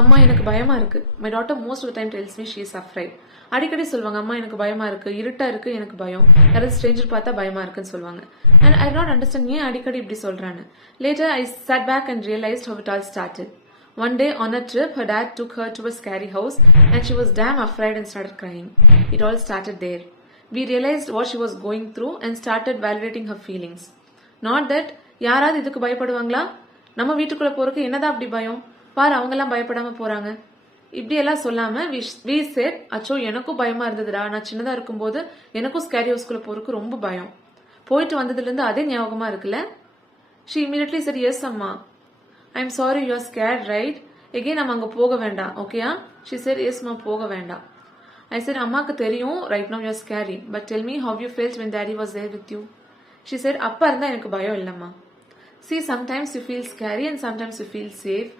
அம்மா எனக்கு பயமா இருக்கு. My daughter most of the time tells me she is afraid. அடிக்கடி சொல்லுவாங்க, அம்மா எனக்கு பயமா இருக்கு, இருட்டா இருக்கு, எனக்கு பயம், யாராவது ஸ்ட்ரேஞ்சர் பார்த்தா பயமா இருக்குன்னு சொல்லுவாங்க. அண்ட் ஐ நாட் அண்டர்ஸ்டாண்ட் ஏன் அடிக்கடி இப்படி சொல்றான்னு. Later I sat back and realized how it all started. One day on a trip, her dad took her to a scary house and she was damn afraid and started crying. It all started there. We realized what she was going through and started validating her feelings. Not that யாராவது இதுக்கு பயப்படுவாங்களா, நம்ம வீட்டுக்குள்ள போறதுக்கு என்னதான் அப்படி பயம், பாரு அவங்க எல்லாம் பயப்படாம போறாங்க, இப்படி எல்லாம் சொல்லாம we said, அச்சோ எனக்கும் பயமா இருந்ததுடா, நான் சின்னதா இருக்கும்போது எனக்கும் ஸ்கேரி ஹவுஸ்குள்ள போறதுக்கு ரொம்ப பயம், போயிட்டு வந்ததுல இருந்து அதே ஞாபகமா இருக்குல்ல. She immediately said, yes அம்மா. I'm sorry you are scared, right? Again நம்ம அங்க போக வேண்டாம், ஓகேயா? She said, yes ma, போக வேண்டாம். I said, அம்மாக்கு தெரியும் right now you are scary, but tell me how you felt when daddy was there with you. She said, அப்பா இருந்தா எனக்கு பயம் இல்லம்மா. See, sometimes you feel scary and sometimes you feel safe,